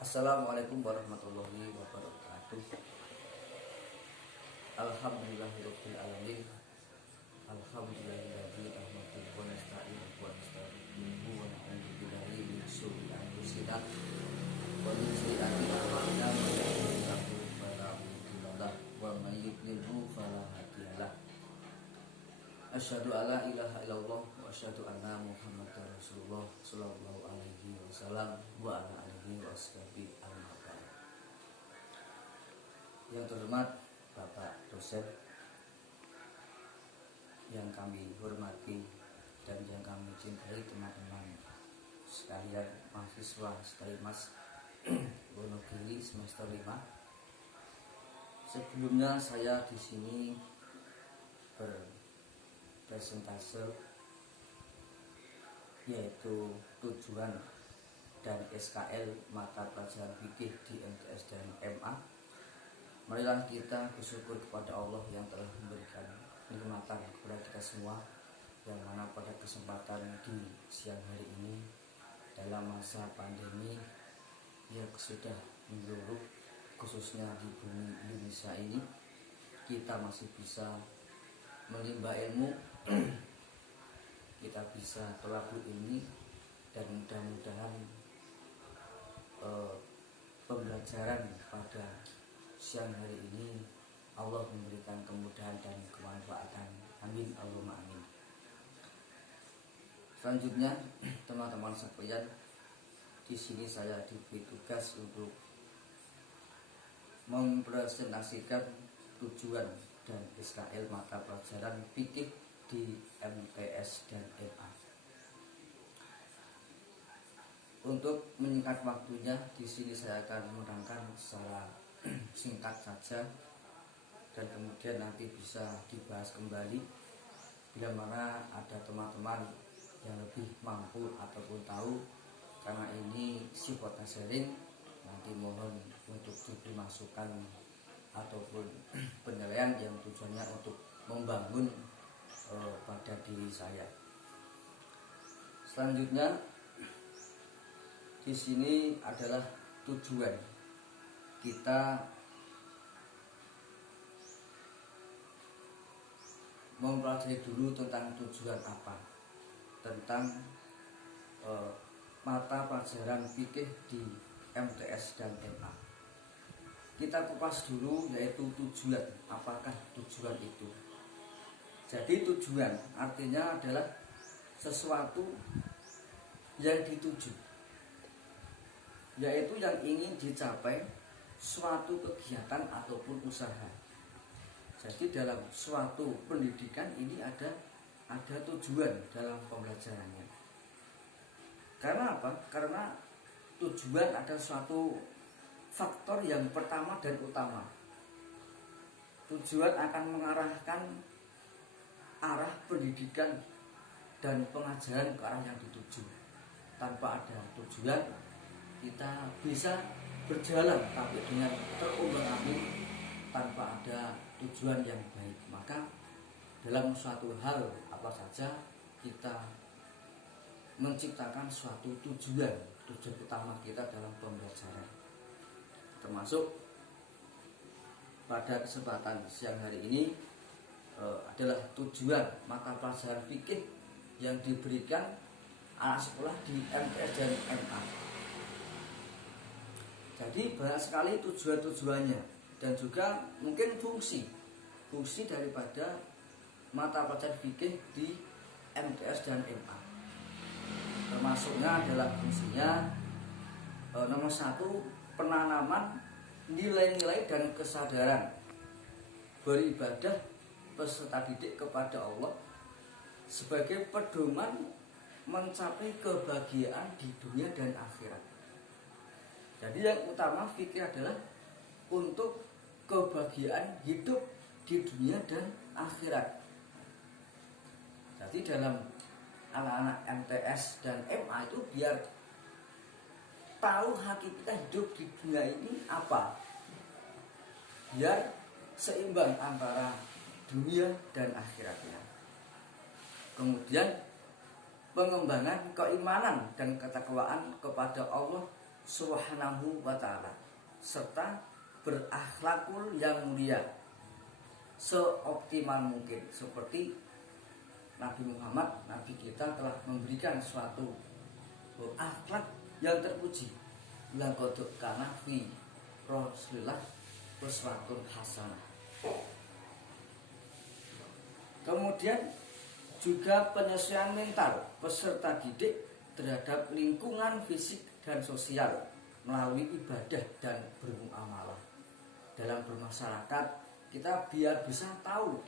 Assalamualaikum warahmatullahi wabarakatuh. Alhamdulillahirabbil alamin. Alhamdulillahilladzi ahmadu wa nasta'inuhu wa nastaghfiruhu wa na'udzu billahi min syururi anfusina wa min sayyiati a'malina may yahdihillahu fala mudilla lahu wa may yudlilhu fala hadiya lahu. Asyhadu alla ilaha illallah wa asyhadu anna Muhammadar Rasulullah sallallahu alaihi wasallam wa ala alihi washabihi ajmain. Yang terhormat Bapak dosen, yang kami hormati dan yang kami cintai teman-teman sekalian mahasiswa STIMAS Wonogiri semester 5. Sebelumnya saya di sini berpresentase yaitu tujuan dan SKL mata pelajaran fikih di MTS dan MA. Marilah kita bersyukur kepada Allah yang telah memberikan kenikmatan kepada kita semua, yang mana pada kesempatan di siang hari ini dalam masa pandemi yang sudah menyeluruh khususnya di bumi Indonesia ini, kita masih bisa menimba ilmu, kita bisa pelaku ini, dan mudah-mudahan pembelajaran pada siang hari ini Allah memberikan kemudahan dan kemanfaatan. Amin Allahumma amin. Selanjutnya teman-teman sekalian, di sini saya diberi tugas untuk mempresentasikan tujuan dan SKL mata pelajaran fikih di MTS dan MA. Untuk menyingkat waktunya, di sini saya akan menerangkan secara singkat saja, dan kemudian nanti bisa dibahas kembali bila mana ada teman-teman yang lebih mampu ataupun tahu, karena ini sifatnya sharing. Nanti mohon untuk diberi masukan ataupun penilaian yang tujuannya untuk membangun pada diri saya. Selanjutnya di sini adalah tujuan kita mempelajari dulu tentang tujuan apa, tentang mata pelajaran fikih di MTS dan MA. Kita kupas dulu, yaitu tujuan. Apakah tujuan itu? Jadi tujuan artinya adalah sesuatu yang dituju, yaitu yang ingin dicapai suatu kegiatan ataupun usaha. Jadi dalam suatu pendidikan ini ada tujuan dalam pembelajarannya. Karena apa? Karena tujuan adalah suatu faktor yang pertama dan utama. Tujuan akan mengarahkan arah pendidikan dan pengajaran ke arah yang dituju. Tanpa ada tujuan, kita bisa berjalan tapi dengan terumbang-ambing tanpa ada tujuan yang baik. Maka dalam suatu hal apa saja kita menciptakan suatu tujuan utama kita dalam pembelajaran. Termasuk pada kesempatan siang hari ini adalah tujuan mata pelajaran fikih yang diberikan anak sekolah di MTS dan MA. Jadi banyak sekali tujuan-tujuannya, dan juga mungkin fungsi daripada mata pelajaran fikih di MTS dan MA. Termasuknya adalah fungsinya nomor 1, penanaman nilai-nilai dan kesadaran beribadah peserta didik kepada Allah sebagai pedoman mencapai kebahagiaan di dunia dan akhirat. Jadi yang utama fikih adalah untuk kebahagiaan hidup di dunia dan akhirat. Jadi dalam anak-anak MTS dan MA itu biar tahu hakikat hidup di dunia ini apa, biar seimbang antara dunia dan akhiratnya. Kemudian pengembangan keimanan dan ketakwaan kepada Allah Subhanahu wa ta'ala serta berakhlakul yang mulia seoptimal mungkin, seperti Nabi Muhammad, Nabi kita telah memberikan suatu akhlak yang terpuji. Laqad kana fi Rasulillah uswatun hasanah. Kemudian juga penyesuaian mental peserta didik terhadap lingkungan fisik dan sosial melalui ibadah dan bermuamalah. Dalam bermasyarakat kita biar bisa tahu,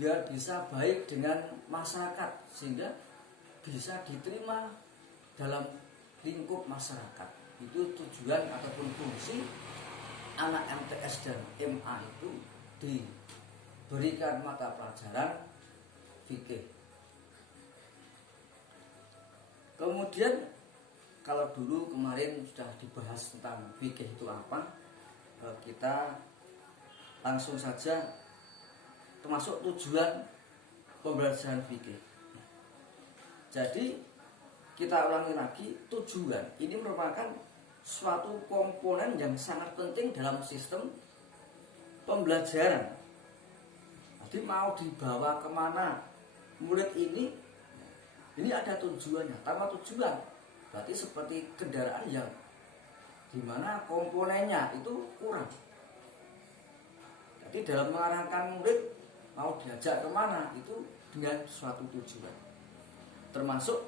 biar bisa baik dengan masyarakat, sehingga bisa diterima dalam lingkup masyarakat. Itu tujuan ataupun fungsi anak MTS dan MA itu diberikan mata pelajaran fikih. Kemudian kalau dulu kemarin sudah dibahas tentang fikih itu apa, kita langsung saja termasuk tujuan pembelajaran fikih. Jadi kita ulangi lagi, tujuan ini merupakan suatu komponen yang sangat penting dalam sistem pembelajaran. Jadi mau dibawa kemana murid ini ada tujuannya. Tanpa tujuan berarti seperti kendaraan yang dimana komponennya itu kurang. Jadi dalam mengarahkan murid mau diajak kemana itu dengan suatu tujuan. Termasuk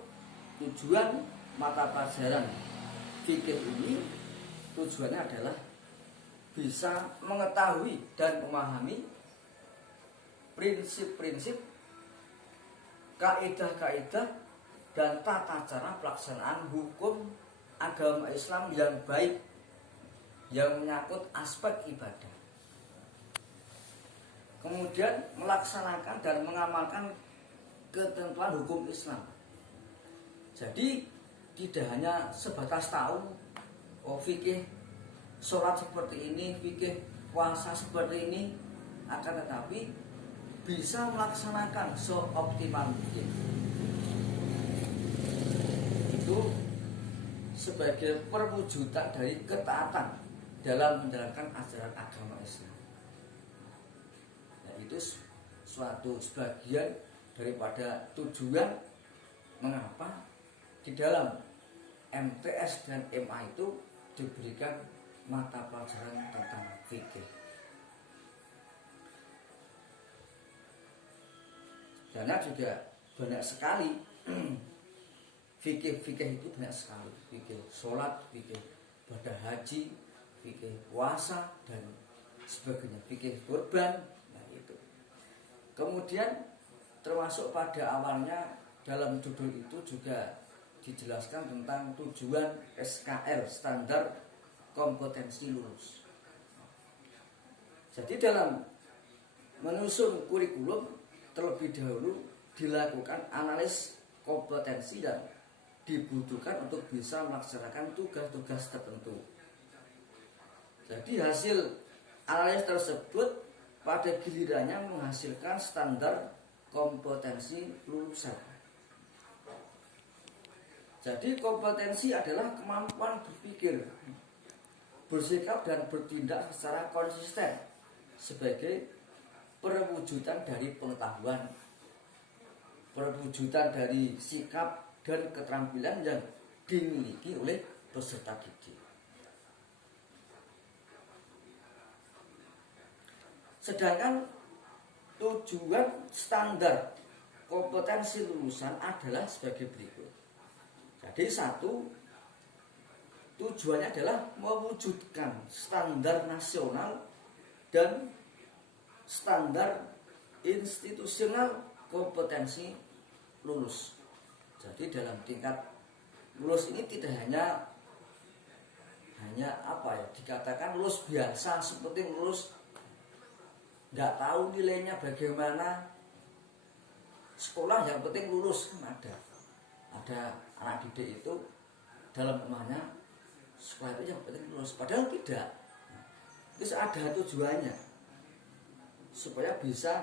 tujuan mata pelajaran fikih ini, tujuannya adalah bisa mengetahui dan memahami prinsip-prinsip, kaidah-kaidah dan tata cara pelaksanaan hukum agama Islam yang baik, yang menyangkut aspek ibadah. Kemudian melaksanakan dan mengamalkan ketentuan hukum Islam. Jadi tidak hanya sebatas tahu fikih sholat seperti ini, fikih puasa seperti ini, akan tetapi bisa melaksanakan seoptimal mungkin. Itu sebagai perwujudan dari ketaatan dalam menjalankan ajaran agama Islam. Nah, itu suatu sebagian daripada tujuan mengapa di dalam MTS dan MA itu diberikan mata pelajaran tentang fikih. Karena juga banyak sekali fikih itu banyak sekali. Fikih sholat, fikih ibadah haji, fikih puasa dan sebagainya, fikih kurban. Nah itu. Kemudian termasuk pada awalnya dalam judul itu juga dijelaskan tentang tujuan SKL, standar kompetensi lulus. Jadi dalam menyusun kurikulum terlebih dahulu dilakukan analis kompetensi dan dibutuhkan untuk bisa melaksanakan tugas-tugas tertentu. Jadi hasil analis tersebut pada gilirannya menghasilkan standar kompetensi lulusan. Jadi kompetensi adalah kemampuan berpikir, bersikap dan bertindak secara konsisten sebagai perwujudan dari pengetahuan, perwujudan dari sikap dan keterampilan yang dimiliki oleh peserta didik. Sedangkan tujuan standar kompetensi lulusan adalah sebagai berikut. Jadi satu, tujuannya adalah mewujudkan standar nasional dan standar institusional kompetensi lulus. Jadi dalam tingkat lulus ini tidak hanya dikatakan lulus biasa seperti lulus nggak tahu nilainya bagaimana, sekolah yang penting lulus. Kan ada anak didik itu dalam rumahnya sekolah itu yang penting lulus, padahal tidak. Itu ada tujuannya supaya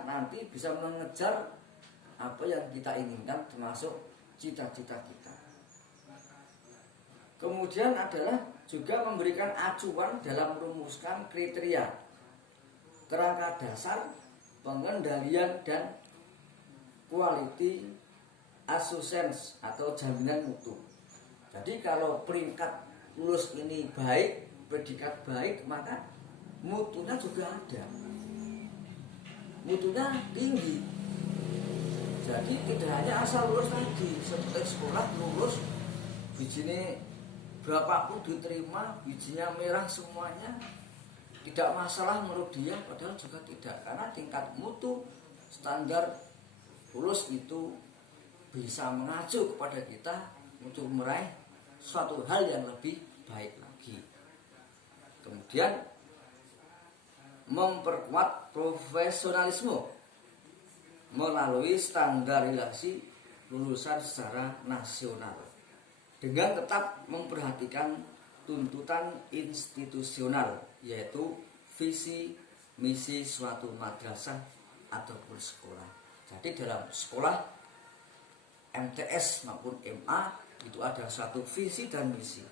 nanti bisa mengejar apa yang kita inginkan, termasuk cita-cita kita. Kemudian Kemudian adalah juga memberikan acuan dalam merumuskan kriteria kerangka dasar pengendalian dan quality assurance atau jaminan mutu. Jadi kalau peringkat lulus ini baik, predikat baik, maka mutunya juga ada. Mutunya tinggi. Jadi tidak hanya asal lulus tadi, seperti sekolah lulus bijinya berapapun diterima, bijinya merah semuanya, tidak masalah menurut dia, padahal juga tidak, karena tingkat mutu standar lulus itu bisa mengacu kepada kita untuk meraih suatu hal yang lebih baik lagi. Kemudian memperkuat profesionalisme melalui standarisasi lulusan secara nasional dengan tetap memperhatikan tuntutan institusional, yaitu visi misi suatu madrasah ataupun sekolah. Jadi dalam sekolah MTS maupun MA itu ada suatu visi dan misi.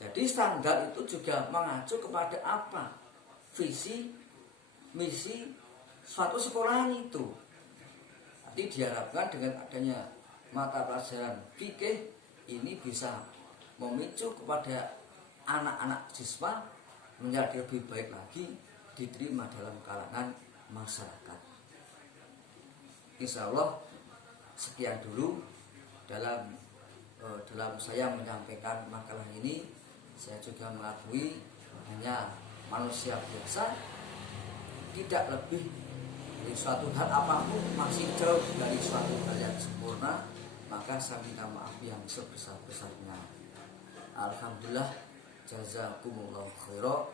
Jadi standar itu juga mengacu kepada apa? Visi misi suatu sekolahan itu. Nanti diharapkan dengan adanya mata pelajaran fikih ini bisa memicu kepada anak-anak siswa menjadi lebih baik lagi diterima dalam kalangan masyarakat. Insya Allah sekian dulu dalam saya menyampaikan makalah ini. Saya juga mengakui hanya manusia biasa, tidak lebih dari suatu hal apapun, masih jauh dari suatu hal yang sempurna. Maka saya minta maaf yang sebesar-besarnya. Alhamdulillah, jazakumullahu khairan,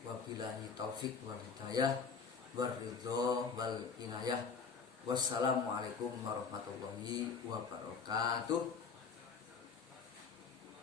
wabillahi taufik wal hidayah wal ridho wal inayah. Wassalamualaikum warahmatullahi wabarakatuh.